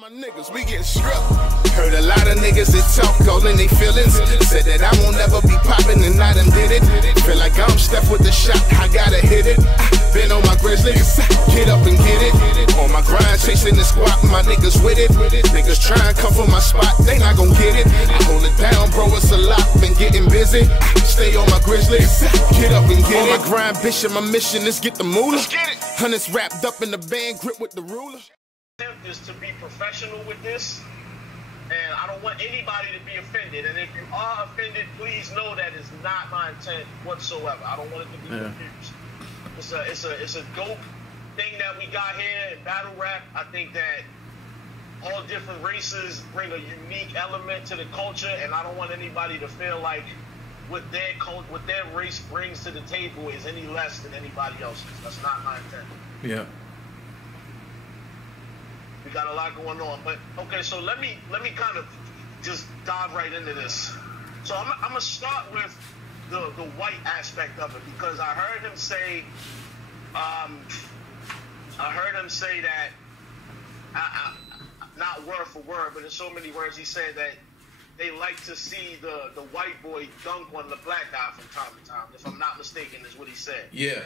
My niggas, we getting stripped. Heard a lot of niggas that talk all in they feelings. Said that I won't ever be popping and I done did it. Feel like I'm Steph with the shot, I gotta hit it. Been on my grizzlies, get up and get it. On my grind, chasing the squat, my niggas with it. Niggas try and come from my spot, they not gon' get it. I hold it down, bro, it's a lot, been getting busy. Stay on my grizzlies, get up and get it. On my grind, bishop, my mission is get the moolah. Hundreds wrapped up in the band, grip with the ruler. Is to be professional with this, and I don't want anybody to be offended, and if you are offended, please know that is not my intent whatsoever. I don't want it to be confused. It's a dope thing that we got here in battle rap. I think that all different races bring a unique element to the culture, and I don't want anybody to feel like what their race brings to the table is any less than anybody else's. That's not my intent. Yeah. We got a lot going on, but okay. So let me kind of just dive right into this. So I'm gonna start with the white aspect of it, because I heard him say, that not word for word, but in so many words, he said that they like to see the white boy dunk on the black guy from time to time. If I'm not mistaken, is what he said. Yeah.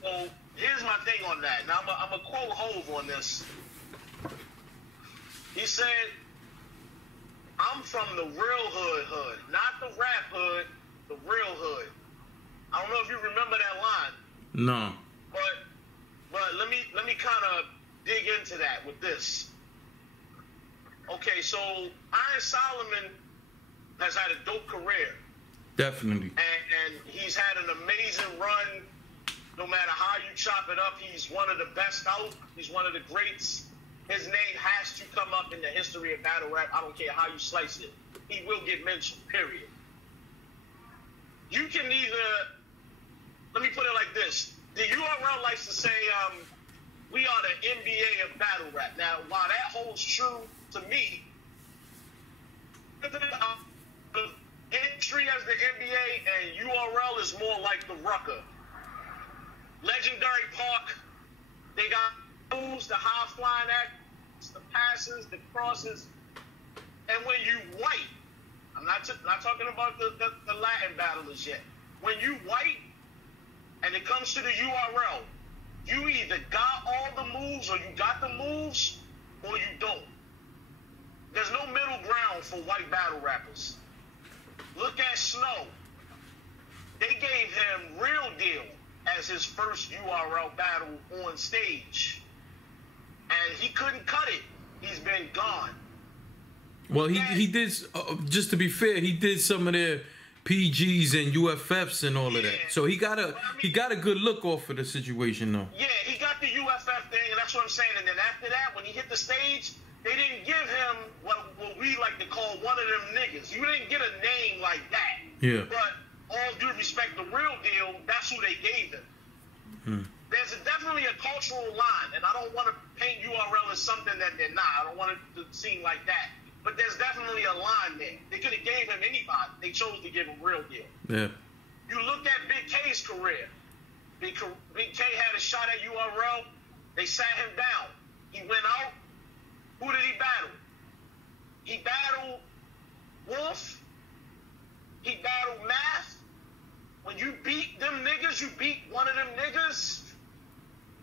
So here's my thing on that. Now I'm gonna quote Hove on this. He said, I'm from the real hood, not the rap hood, the real hood. I don't know if you remember that line. No. But let me kind of dig into that with this. Okay, so Iron Solomon has had a dope career. Definitely. And he's had an amazing run. No matter how you chop it up, he's one of the best out. He's one of the greats. His name has to come up in the history of battle rap. I don't care how you slice it. He will get mentioned, period. You can either, let me put it like this. The URL likes to say, we are the NBA of battle rap. Now, while that holds true to me, the entry as the NBA and URL is more like the Rucker. Legendary Park, they got moves, the high flying acts, the passes, the crosses, and when you white, I'm not talking about the Latin battlers yet. When you white, and it comes to the URL, you either got all the moves, or you got the moves, or you don't. There's no middle ground for white battle rappers. Look at Snow. They gave him Real Deal as his first URL battle on stage. And he couldn't cut it. He's been gone. Well, he did, just to be fair, he did some of their PGs and UFFs and all of that. So he got a good look off of the situation, though. Yeah, he got the UFF thing, and that's what I'm saying. And then after that, when he hit the stage, they didn't give him what we like to call one of them niggas. You didn't get a name like that. Yeah. But all due respect, the Real Deal, that's who they gave him. There's definitely a cultural line, and I don't want to paint URL as something that they're not. I don't want it to seem like that. But there's definitely a line there. They could have gave him anybody. They chose to give him Real Deal. Yeah. You look at Big K's career. Big K had a shot at URL. They sat him down. He went out. Who did he battle? He battled Wolf. He battled Math. When you beat them niggas, you beat one of them niggas,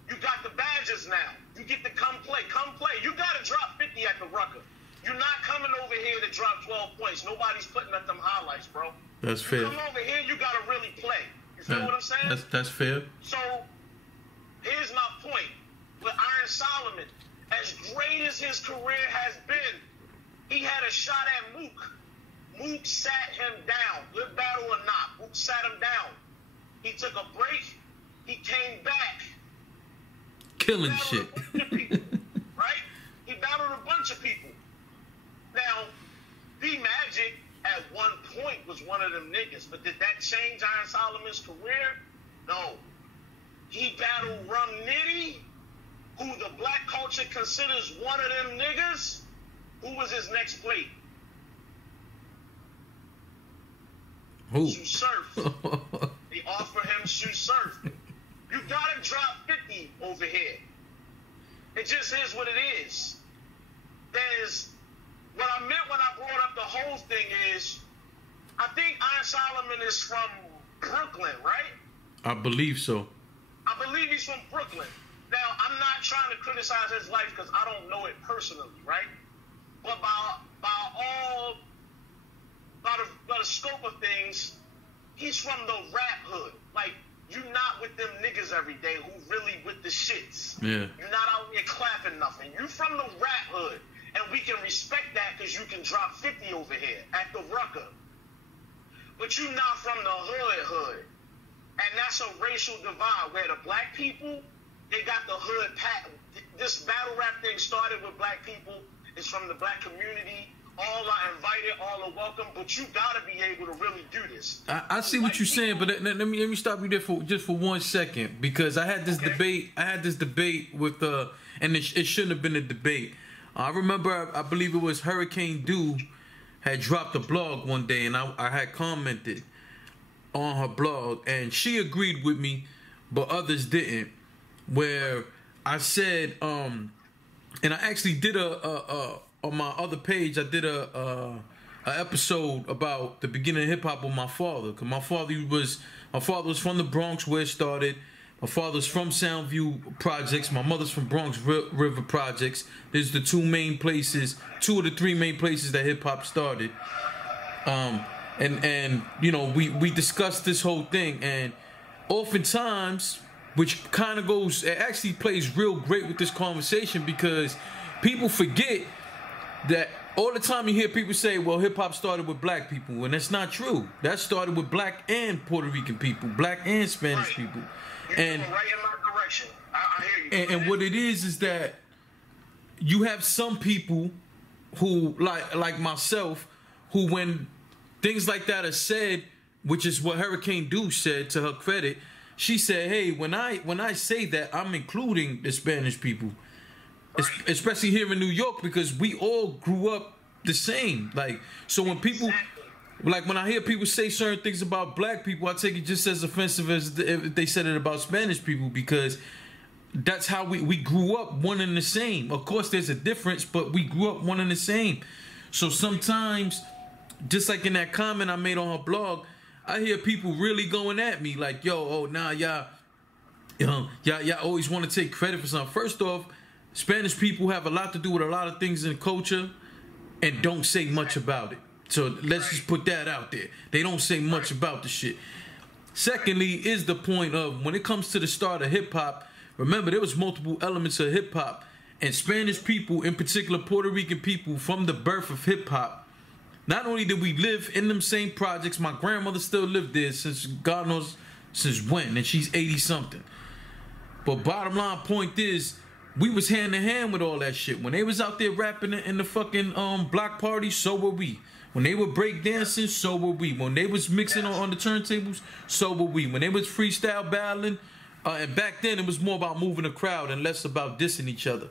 you got the badges now. You get to come play. Come play. You got to drop 50 at the Rucker. You're not coming over here to drop 12 points. Nobody's putting up them highlights, bro. That's fair. You come over here, you got to really play. You feel what I'm saying? That's fair. So, here's my point. With Iron Solomon, as great as his career has been, he had a shot at Mook. Mook sat him down. Good battle or not, Mook sat him down. He took a break. He came back. Killing shit. Right? He battled a bunch of people. Now, B-Magic at one point was one of them niggas, but did that change Iron Solomon's career? No. He battled Rum Nitty, who the black culture considers one of them niggas. Who was his next plate? Who? Sue Surf. They offer him Sue Surf. You gotta drop 50 over here. It just is what it is. gentleman is from Brooklyn, right? I believe so. I believe he's from Brooklyn. Now, I'm not trying to criticize his life because I don't know it personally, right? But by the scope of things, he's from the rap hood. Like, you not with them niggas every day who really with the shits. Yeah. You're not out here clapping nothing. You from the rap hood. And we can respect that because you can drop 50 over here at the Rucker. But you not from the hood. And that's a racial divide where the black people, they got the hood pat. This battle rap thing started with black people. It's from the black community. All are invited, all are welcome, but you gotta be able to really do this. I see what you're saying, but let me stop you there for 1 second, because I had this debate. I had this debate with and it shouldn't have been a debate. I remember, I believe it was Hurricane Dew had dropped a blog one day, and I had commented on her blog, and she agreed with me, but others didn't. Where I said, and I actually did on my other page, I did a episode about the beginning of hip hop with my father, because my father was from the Bronx where it started. My father's from Soundview Projects. My mother's from Bronx River Projects. There's the two of the three main places that hip hop started. And you know, we discussed this whole thing, and oftentimes, which kind of goes, it actually plays real great with this conversation, because people forget that all the time you hear people say, well, hip hop started with black people, and that's not true. That started with black and Puerto Rican people, black and Spanish people. And right in my direction. I hear you. And what it is that you have some people who, like myself, who when things like that are said, which is what Hurricane Dew said, to her credit, she said, hey, when I say that, I'm including the Spanish people. Right. Especially here in New York, because we all grew up the same. Like, so when people... Like, when I hear people say certain things about black people, I take it just as offensive as if they said it about Spanish people, because that's how we grew up one and the same. Of course, there's a difference, but we grew up one and the same. So sometimes, just like in that comment I made on her blog, I hear people really going at me like, yo, y'all always want to take credit for something. First off, Spanish people have a lot to do with a lot of things in culture and don't say much about it. So let's just put that out there. They don't say much about the shit. Secondly, is the point of when it comes to the start of hip hop, remember there was multiple elements of hip hop, and Spanish people, in particular Puerto Rican people, from the birth of hip hop, not only did we live in them same projects, my grandmother still lived there since God knows since when, and she's 80 something. But bottom line point is, we was hand in hand with all that shit. When they was out there rapping in the fucking block parties, so were we. When they were break dancing, so were we. When they was mixing on the turntables, so were we. When they was freestyle battling, and back then it was more about moving the crowd and less about dissing each other.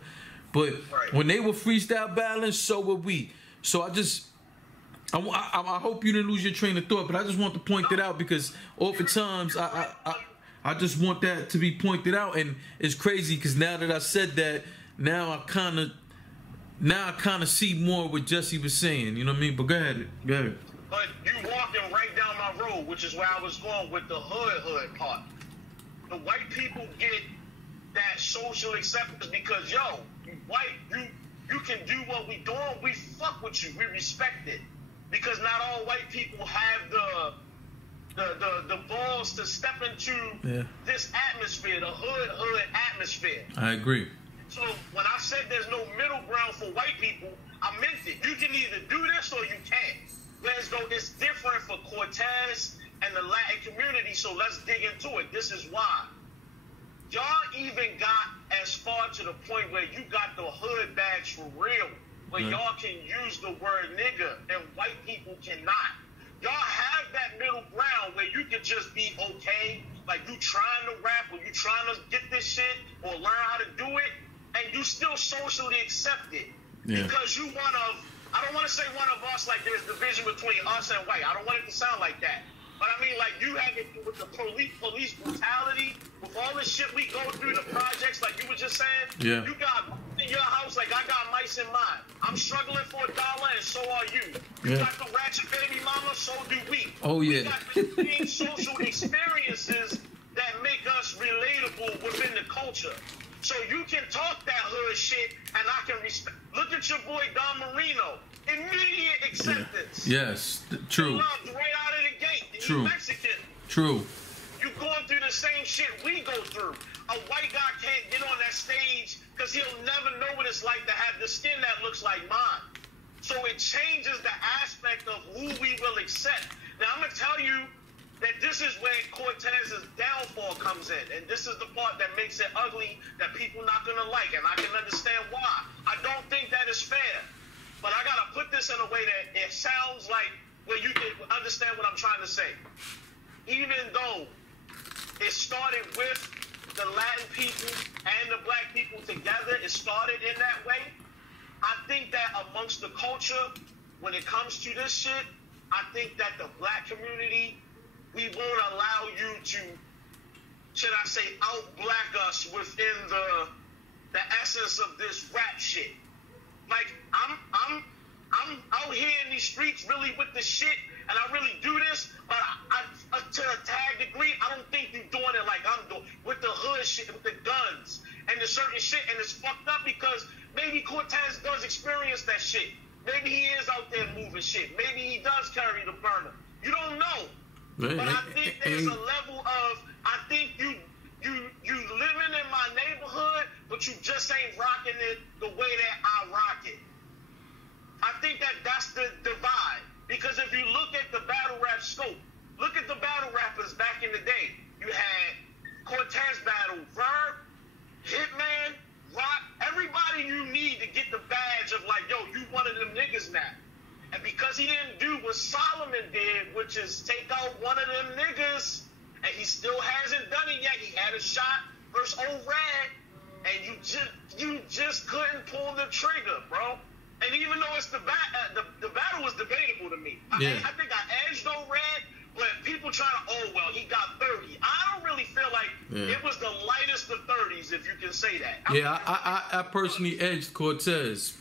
But when they were freestyle battling, so were we. So I hope you didn't lose your train of thought, but I just want to point that out, because oftentimes I just want that to be pointed out, and it's crazy because now that I said that, now I kind of see more what Jesse was saying. You know what I mean? But go ahead. But you walking right down my road, which is where I was going with the hood part. The white people get that social acceptance because, yo, you white, you can do what we doing. We fuck with you. We respect it, because not all white people have the balls to step into this atmosphere, the hood atmosphere. I agree. So when I said there's no middle ground for white people, I meant it. You can either do this or you can't. Let's go. It's different for Cortez and the Latin community, so let's dig into it. This is why. Y'all even got as far to the point where you got the hood badge for real, where y'all can use the word nigga and white people cannot. Y'all have that middle ground where you can just be okay, like you trying to rap or you trying to get this shit or learn how to do it, and you still socially accept it. Because you I don't want to say one of us, like there's division between us and white. I don't want it to sound like that. But I mean, like, you have it with the police brutality, with all the shit we go through, the projects, like you were just saying. You got in your house like I got mice in mine. I'm struggling for $1 and so are you. You Yeah. got the ratchet baby mama, so do we. Oh, We yeah. got the same social experiences that make us relatable within the culture. So you can talk that hood shit and I can respect. Look at your boy Don Marino. Immediate acceptance. Yes, true, Loved right out of the gate. And True. you Mexican. true. You going through the same shit we go through. A white guy can't get on that stage because he'll never know what it's like to have the skin that looks like mine. So it changes the aspect of who we will accept. Now I'm gonna tell you that this is where Cortez's downfall comes in, and this is the part that makes it ugly that people not gonna like, and I can understand why. I don't think that is fair, but I gotta put this in a way that it sounds like where you can understand what I'm trying to say. Even though it started with the Latin people and the black people together, it started in that way. I think that amongst the culture, when it comes to this shit, I think that the black community, we won't allow you to, should I say, out-black us within the essence of this rap shit. Like, I'm out here in these streets really with the shit, and I really do this, but I to a tag degree, I don't think you're doing it like I'm doing, with the hood shit, with the guns, and the certain shit, and it's fucked up because maybe Cortez does experience that shit. Maybe he is out there moving shit. Maybe he does carry the burner. You don't know. But I think there's a level of, I think you living in my neighborhood, but you just ain't rocking it the way that I rock it. I think that that's the divide. Because if you look at the battle rap scope, look at the battle rappers back in the day. You had Cortez battle, Verb, Hitman, Rock, everybody you need to get the badge of like, yo, you one of them niggas now. And because he didn't do what Solomon did, which is take out one of them niggas, and he still hasn't done it yet. He had a shot versus Old Rad, and you just couldn't pull the trigger, bro. And even though it's the battle was debatable to me. Yeah. I think I edged Old Rad, but people trying to, oh, well, he got 30. I don't really feel like it was the lightest of 30s, if you can say that. I personally edged Cortez.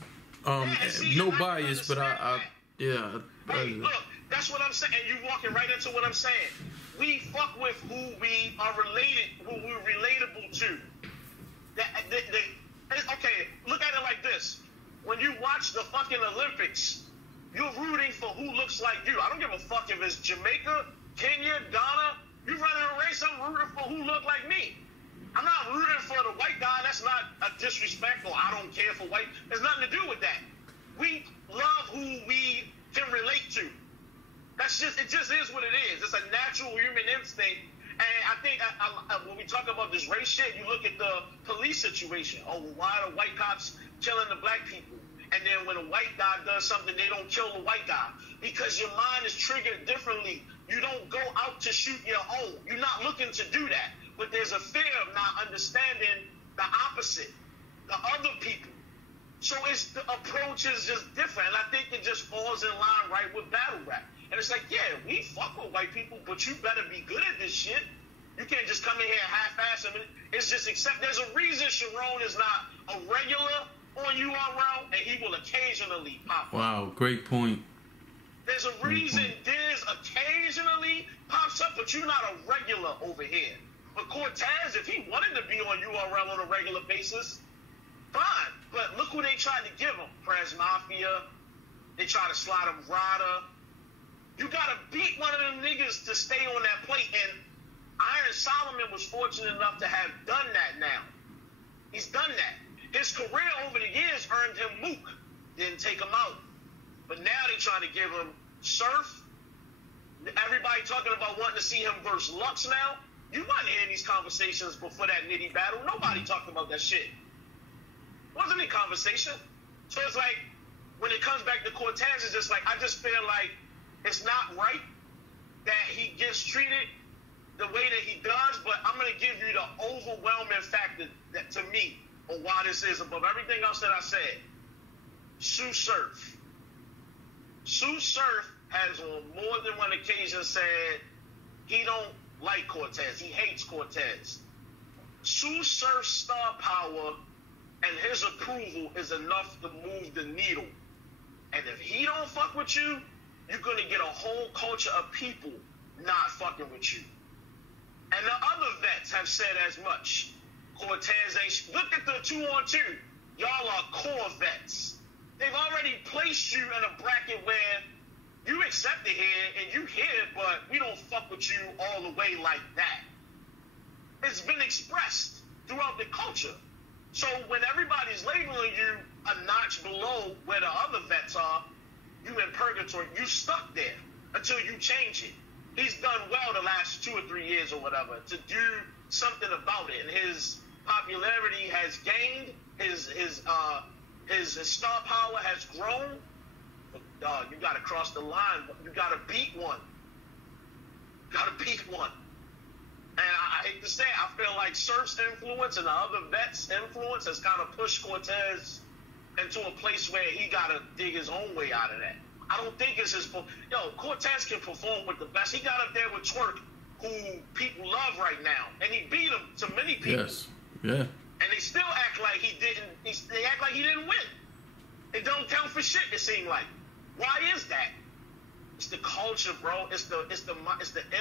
No bias, but Hey, look, that's what I'm saying. And you walking right into what I'm saying. We fuck with who we are related, who we're relatable to. Okay, look at it like this. When you watch the fucking Olympics, you're rooting for who looks like you. I don't give a fuck if it's Jamaica, Kenya, Ghana. You running a race, I'm rooting for who look like me. I'm not rooting for the white guy. That's not a disrespectful. I don't care for white. There's nothing to do with that. We love who we can relate to. It just is what it is. It's a natural human instinct. And I think when we talk about this race shit, you look at the police situation. Oh, why are the white cops killing the black people? And then when a white guy does something, they don't kill the white guy. Because your mind is triggered differently. You don't go out to shoot your own. You're not looking to do that. But there's a fear of not understanding the opposite, the other people. So the approach is just different. And I think it just falls in line right with battle rap. And it's like, yeah, we fuck with white people, but you better be good at this shit. You can't just come in here half-ass. I mean, it's just there's a reason Sharon is not a regular on URL, and he will occasionally pop up. Wow, great point. There's a reason Diz occasionally pops up, but you're not a regular over here. But Cortez, if he wanted to be on URL on a regular basis, fine. But look who they tried to give him. Prez Mafia. They tried to slide him Rada. You got to beat one of them niggas to stay on that plate. And Iron Solomon was fortunate enough to have done that now. He's done that. His career over the years earned him Mook. Didn't take him out. But now they're trying to give him Surf. Everybody talking about wanting to see him versus Lux now. You might hear these conversations before that Nitty battle. Nobody talked about that shit. Wasn't in conversation. So it's like, when it comes back to Cortez, it's just like, I just feel like it's not right that he gets treated the way that he does, but I'm going to give you the overwhelming fact that to me, or why this is above everything else that I said. Sue Surf. Sue Surf has on more than one occasion said he don't like Cortez. He hates Cortez. Sue Surf's star power and his approval is enough to move the needle. And if he don't fuck with you, you're gonna get a whole culture of people not fucking with you. And the other vets have said as much. Cortez ain't. Look at the 2-on-2. Y'all are core vets. They've already placed you in a bracket where you accepted here and you here, but we don't fuck with you all the way like that. It's been expressed throughout the culture. So when everybody's labeling you a notch below where the other vets are, you in purgatory, you stuck there until you change it. He's done well the last 2 or 3 years or whatever to do something about it, and his popularity has gained. His star power has grown. But you gotta cross the line. You gotta beat one. You gotta beat one. And I hate to say it, I feel like Surf's influence and the other vets' influence has kind of pushed Cortez into a place where he gotta dig his own way out of that. I don't think it's his. Cortez can perform with the best. He got up there with Twerk, who people love right now, and he beat him to many people. Yes. Yeah. And they still act like he didn't. They act like he didn't win. It don't count for shit. It seems like. Why is that? It's the culture, bro. It's the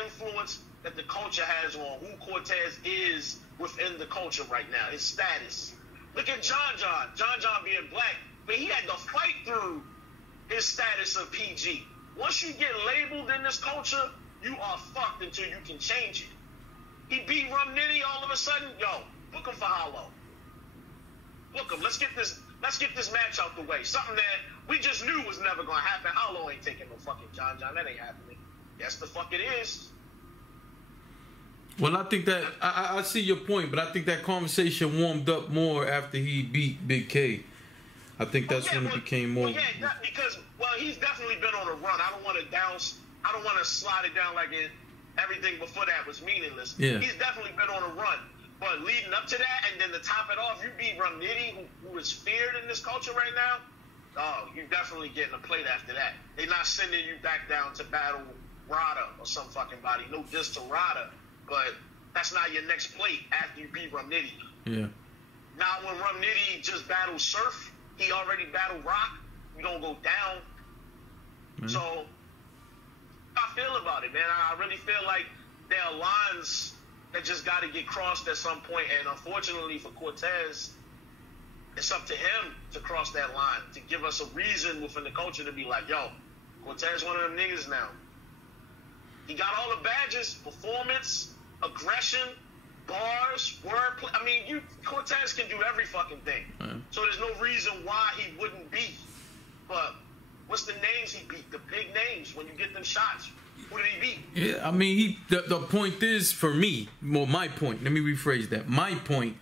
influence that the culture has on who Cortez is within the culture right now. His status. Look at John John. John John being black, but he had to fight through his status of PG. Once you get labeled in this culture, you are fucked until you can change it. He beat Rum Nitty all of a sudden. Yo, book him for Hollow. Book him. Let's get this match out the way. Something that we just knew was never gonna happen. Hollow ain't taking no fucking John John. That ain't happening. Yes, the fuck it is. Well, I think that I see your point, but I think that conversation warmed up more after he beat Big K. I think that's when it became more. Because he's definitely been on a run. I don't want to slide it down like everything before that was meaningless. Yeah. He's definitely been on a run. But leading up to that, and then to top it off, you beat Rum Nitty, who is feared in this culture right now. Oh, you're definitely getting a plate after that. They're not sending you back down to battle Rada or some fucking body. No diss to Rada, but that's not your next plate after you beat Rum Nitty. Yeah. Now, when Rum Nitty just battles Surf, he already battled Rock. We don't go down. Mm-hmm. So, I feel about it, man. I really feel like there are lines that just got to get crossed at some point. And unfortunately for Cortez, it's up to him to cross that line, to give us a reason within the culture to be like, yo, Cortez one of them niggas now. He got all the badges, performance, aggression, bars, wordplay. I mean, Cortez can do every fucking thing. Mm-hmm. So there's no reason why he wouldn't beat. But what's the names he beat? The big names when you get them shots. Who did he beat? Yeah, I mean, the point is, for me, well, my point, let me rephrase that. My point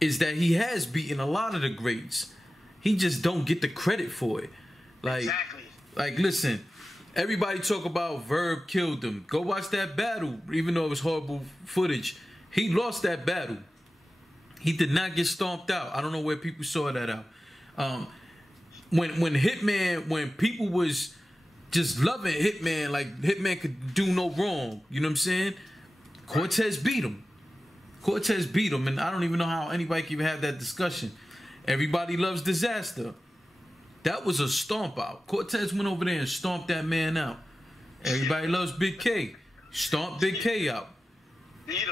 is that he has beaten a lot of the greats. He just don't get the credit for it. Exactly. Like, listen, everybody talk about Verb killed him. Go watch that battle, even though it was horrible footage. He lost that battle. He did not get stomped out. I don't know where people saw that out. When people was just loving Hitman, like Hitman could do no wrong. You know what I'm saying? Cortez beat him. Cortez beat him, and I don't even know how anybody can even have that discussion. Everybody loves Disaster. That was a stomp out. Cortez went over there and stomped that man out. Everybody loves Big K. Stomped Big K out. Beat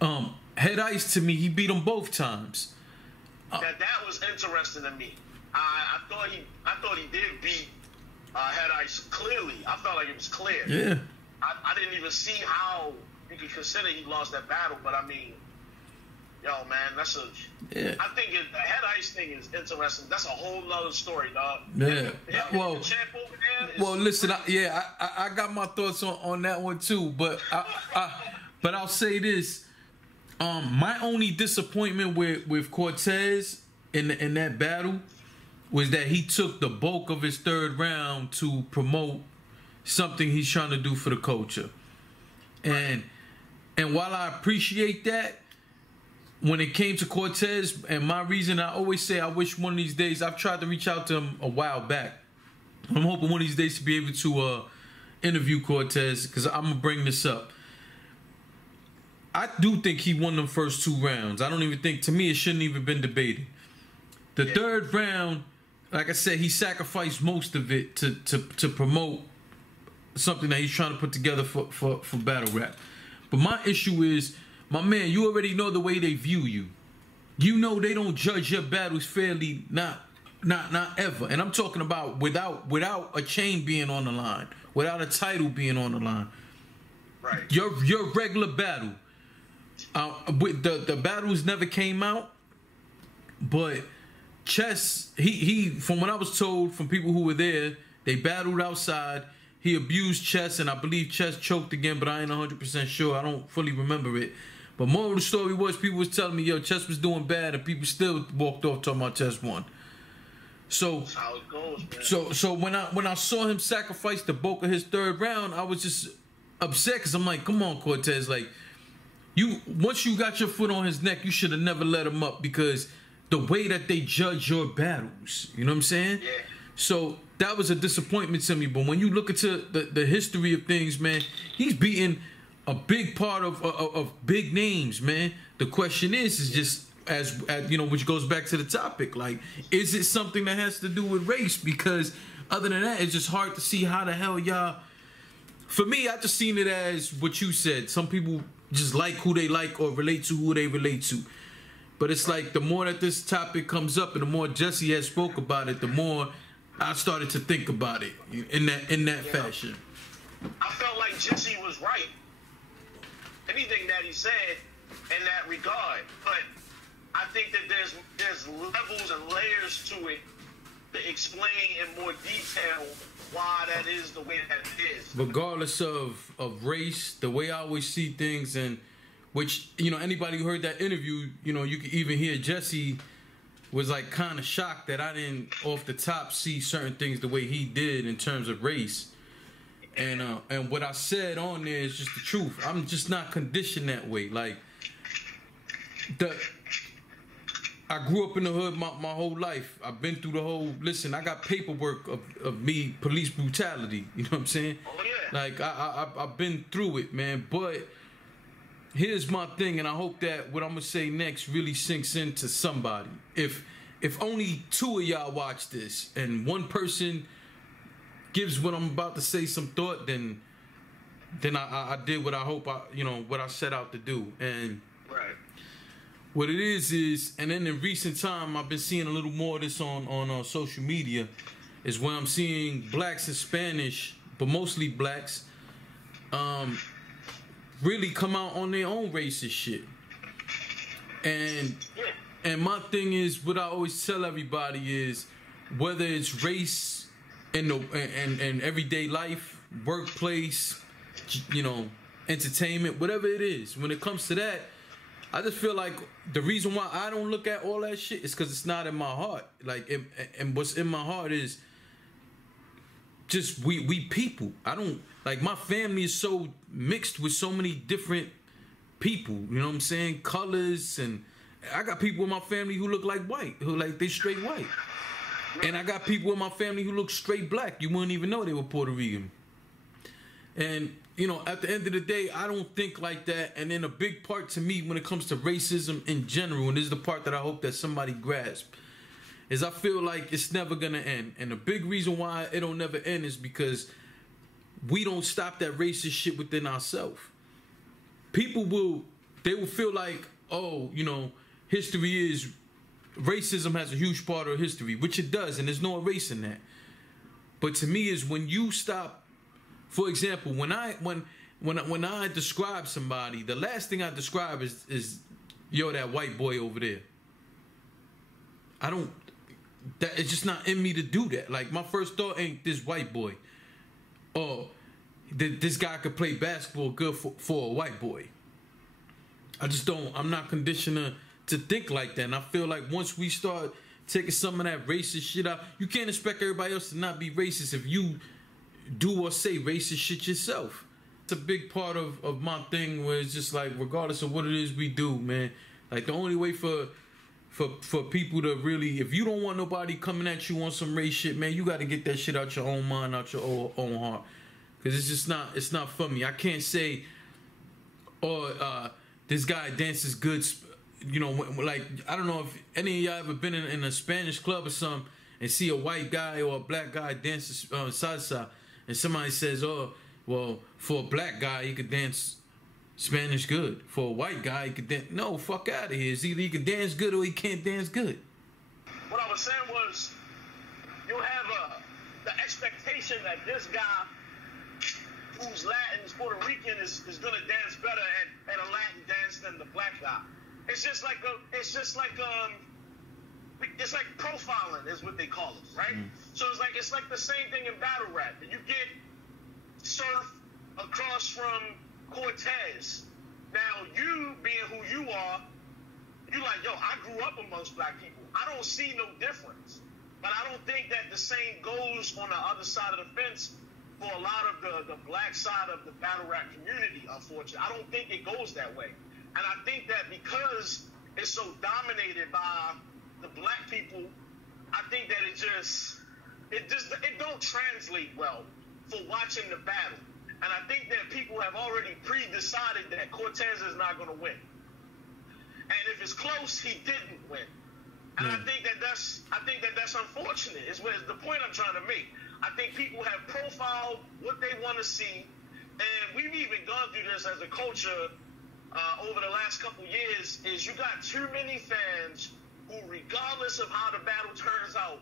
him. Head Ice, to me, he beat him both times. That was interesting to me. I thought he did beat Head Ice clearly. I felt like it was clear. Yeah. I didn't even see how you could consider he lost that battle, but I mean, yo, man, that's a. Yeah. I think the Head Ice thing is interesting. That's a whole nother story, dog. Yeah. Well, listen, I got my thoughts on that one too, but but I'll say this. My only disappointment with Cortez in that battle was that he took the bulk of his third round to promote something he's trying to do for the culture. And while I appreciate that, when it came to Cortez, and my reason, I always say I wish one of these days, I've tried to reach out to him a while back. I'm hoping one of these days to be able to interview Cortez, because I'm going to bring this up. I do think he won them first 2 rounds. I don't even think, to me, it shouldn't even been debated. The third round, like I said, he sacrificed most of it to promote something that he's trying to put together for battle rap. But my issue is, my man, you already know the way they view you. You know they don't judge your battles fairly, not ever. And I'm talking about without a chain being on the line, without a title being on the line. Right. Your regular battle. With the battles never came out, but Chess, he from what I was told from people who were there, they battled outside. He abused Chess, and I believe Chess choked again, but I ain't 100% sure. I don't fully remember it. But more of the story was, people was telling me, yo, Chess was doing bad, and people still walked off talking about Chess won. So that's how it goes, man. So when I saw him sacrifice the bulk of his third round, I was just upset, because I'm like, come on, Cortez, like, once you got your foot on his neck, you should have never let him up, because the way that they judge your battles, you know what I'm saying? Yeah. So that was a disappointment to me. But when you look into the history of things, man, he's beating a big part of big names, man. The question is just as you know, which goes back to the topic, like, is it something that has to do with race? Because other than that, it's just hard to see how the hell y'all. For me, I just seen it as what you said. Some people just like who they like or relate to who they relate to. But it's like the more that this topic comes up and the more Jesse has spoke about it, the more I started to think about it in that fashion. I felt like Jesse was right. Anything that he said in that regard. But I think that there's levels and layers to it to explain in more detail why that is the way that it is. Regardless of race, the way I always see things, and which, you know, anybody who heard that interview, you know, you could even hear Jesse was like kind of shocked that I didn't off the top see certain things the way he did in terms of race. And what I said on there is just the truth. I'm just not conditioned that way. Like, I grew up in the hood my whole life. I've been through the whole, listen, I got paperwork of me, police brutality. You know what I'm saying? Oh, yeah. Like, I've been through it, man. But here's my thing, and I hope that what I'm going to say next really sinks into somebody. If only 2 of y'all watch this, and one person gives what I'm about to say some thought, then I did what I hope what I set out to do. And Right. what it is, and then in recent time, I've been seeing a little more of this on social media, is where I'm seeing blacks and Spanish, but mostly blacks, really come out on their own racist shit. And my thing is, what I always tell everybody is, whether it's race in everyday life, workplace, you know, entertainment, whatever it is, when it comes to that, I just feel like the reason why I don't look at all that shit is because it's not in my heart. Like, and what's in my heart is just we people. I don't, like, my family is so mixed with so many different people, you know what I'm saying? Colors, and I got people in my family who look like white, who like they straight white. And I got people in my family who look straight black. You wouldn't even know they were Puerto Rican. And, you know, at the end of the day, I don't think like that. And then a big part to me when it comes to racism in general, and this is the part that I hope that somebody grasps, is I feel like it's never going to end. And the big reason why it'll never end is because we don't stop that racist shit within ourselves. People will feel like, oh, you know, history is, racism has a huge part of history, which it does, and there's no erasing that. But to me is when you stop, for example, when I describe somebody, the last thing I describe is yo, that white boy over there. It's just not in me to do that. Like, my first thought ain't this white boy. Or this guy could play basketball good for a white boy. I just don't, I'm not conditioned to think like that. And I feel like once we start taking some of that racist shit out, you can't expect everybody else to not be racist if you do or say racist shit yourself. It's a big part of my thing where it's just like, regardless of what it is we do, man, like the only way for people to really, if you don't want nobody coming at you on some race shit, man, you got to get that shit out your own mind, out your own heart. Because it's just not, it's not for me. I can't say, this guy dances good. You know, like, I don't know if any of y'all ever been in a Spanish club or something and see a white guy or a black guy dance salsa, and somebody says, oh, well, for a black guy, he could dance Spanish good. For a white guy, he could dance. No, fuck out of here. It's either he can dance good or he can't dance good. What I was saying was, you have the expectation that this guy who's Latin, is Puerto Rican, is going to dance better at a Latin dance than the black guy. It's like profiling is what they call it, right? So it's like the same thing in battle rap. You get Surf across from Cortez. Now, you being who you are, you like, yo, I grew up amongst black people. I don't see no difference. But I don't think that the same goes on the other side of the fence for a lot of the black side of the battle rap community, unfortunately. I don't think it goes that way. And I think that because it's so dominated by the black people, I think that it don't translate well for watching the battle. And I think that people have already pre-decided that Cortez is not going to win. And if it's close, he didn't win. And I think that that's unfortunate. Is the point I'm trying to make. I think people have profiled what they want to see, and we've even gone through this as a culture over the last couple years. Is you got too many fans who, regardless of how the battle turns out,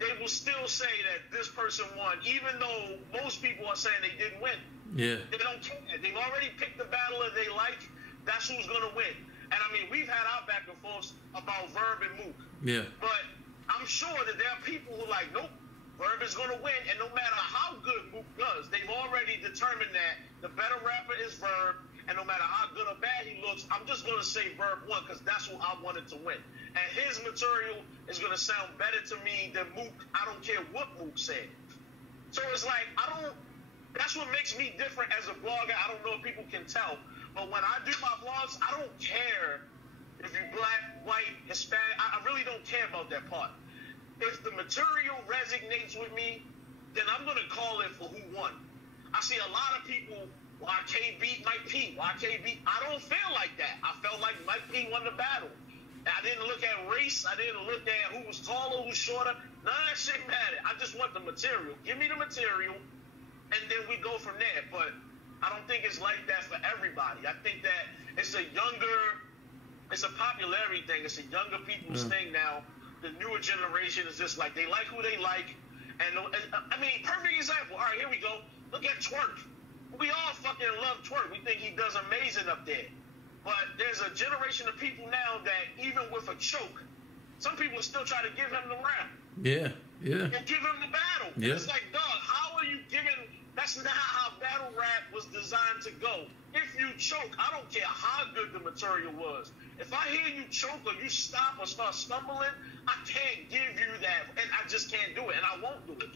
they will still say that this person won, even though most people are saying they didn't win. Yeah, they don't care. They've already picked the battler they like. That's who's gonna win. And I mean, we've had our back and forth about Verb and Mook. Yeah. But I'm sure that there are people who like, nope, Verb is going to win. And no matter how good Mook does, they've already determined that the better rapper is Verb. And no matter how good or bad he looks, I'm just going to say Verb won because that's what I wanted to win. And his material is going to sound better to me than Mook. I don't care what Mook said. So it's like, that's what makes me different as a blogger. I don't know if people can tell. But when I do my vlogs, I don't care if you're black, white, Hispanic. I really don't care about that part. If the material resonates with me, then I'm going to call it for who won. I see a lot of people, YK beat Mike P. YK beat. I don't feel like that. I felt like Mike P won the battle. I didn't look at race. I didn't look at who was taller, who was shorter. None of that shit mattered. I just want the material. Give me the material, and then we go from there. But I don't think it's like that for everybody. I think that it's a popularity thing. It's a younger people's thing now. The newer generation is just like, they like who they like. And I mean, perfect example. All right, here we go. Look at Twerk. We all fucking love Twerk. We think he does amazing up there. But there's a generation of people now that even with a choke, some people still try to give him the round. Yeah, yeah. And give him the battle. Yeah. It's like, dog, how are you giving... That's not how battle rap was designed to go. If you choke, I don't care how good the material was. If I hear you choke or you stop or start stumbling, I can't give you that. And I just can't do it. And I won't do it.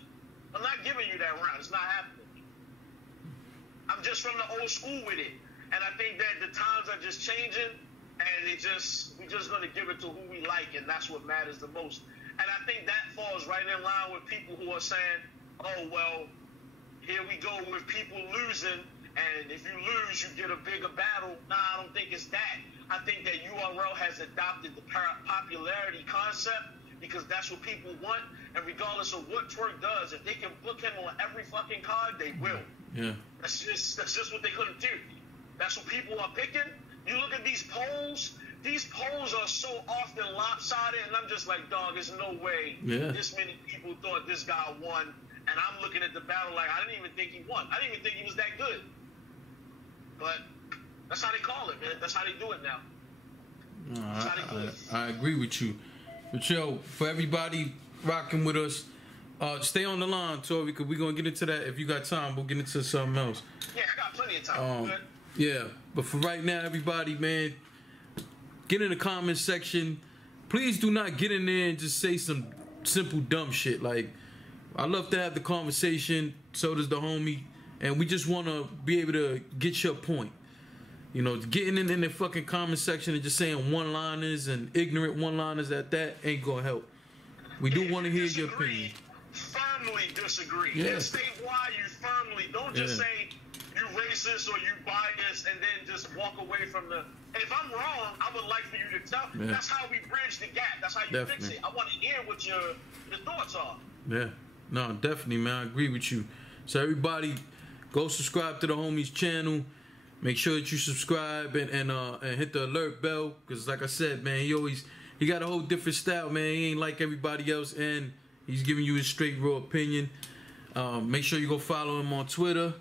I'm not giving you that round. It's not happening. I'm just from the old school with it. And I think that the times are just changing. And we're just going to give it to who we like. And that's what matters the most. And I think that falls right in line with people who are saying, oh, well, here we go with people losing, and if you lose, you get a bigger battle. Nah, I don't think it's that. I think that URL has adopted the popularity concept because that's what people want, and regardless of what Twerk does, if they can book him on every fucking card, they will. Yeah. That's just what they're gonna do. That's what people are picking. You look at these polls are so often lopsided, and I'm just like, dog, there's no way this many people thought this guy won. And I'm looking at the battle like, I didn't even think he won. I didn't even think he was that good. But that's how they call it, man. That's how they do it now. That's how they do it. I agree with you. But yo, for everybody rocking with us, stay on the line, Tori, because we're going to get into that. If you got time, we'll get into something else. Yeah, I got plenty of time. Yeah, but for right now, everybody, man, get in the comments section. Please do not get in there and just say some simple dumb shit like, I love to have the conversation, so does the homie, and we just want to be able to get your point. You know, getting in the fucking comment section and just saying one-liners and ignorant one-liners at that ain't going to help. We do want to hear your opinion. Firmly disagree. Yeah. And state why you firmly. Don't just say, you racist or you biased and then just walk away from the. If I'm wrong, I would like for you to tell. Yeah. That's how we bridge the gap. That's how you fix it. I want to hear what your thoughts are. Yeah, no, definitely, man. I agree with you. So everybody, go subscribe to the homies channel. Make sure that you subscribe and hit the alert bell, because like I said, man, he got a whole different style, man. He ain't like everybody else, and he's giving you his straight raw opinion. Make sure you go follow him on Twitter.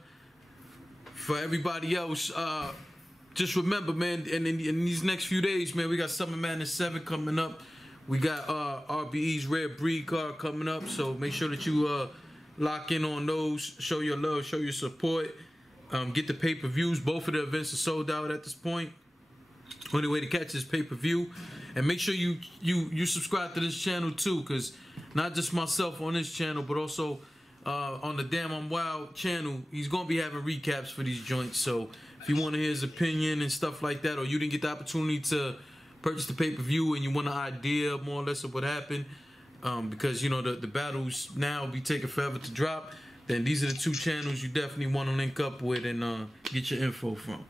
For everybody else, just remember, man, and in these next few days, man, we got Summer Madness 7 coming up. We got RBE's Rare Breed card coming up, so make sure that you lock in on those. Show your love, show your support. Get the pay-per-views. Both of the events are sold out at this point. Only way to catch is pay-per-view. And make sure you subscribe to this channel too, because not just myself on this channel, but also on the Damn I'm Wild channel, he's going to be having recaps for these joints. So if you want to hear his opinion and stuff like that, or you didn't get the opportunity to purchase the pay-per-view and you want an idea more or less of what happened, because, you know, the battles now be taking forever to drop, then these are the two channels you definitely want to link up with and get your info from.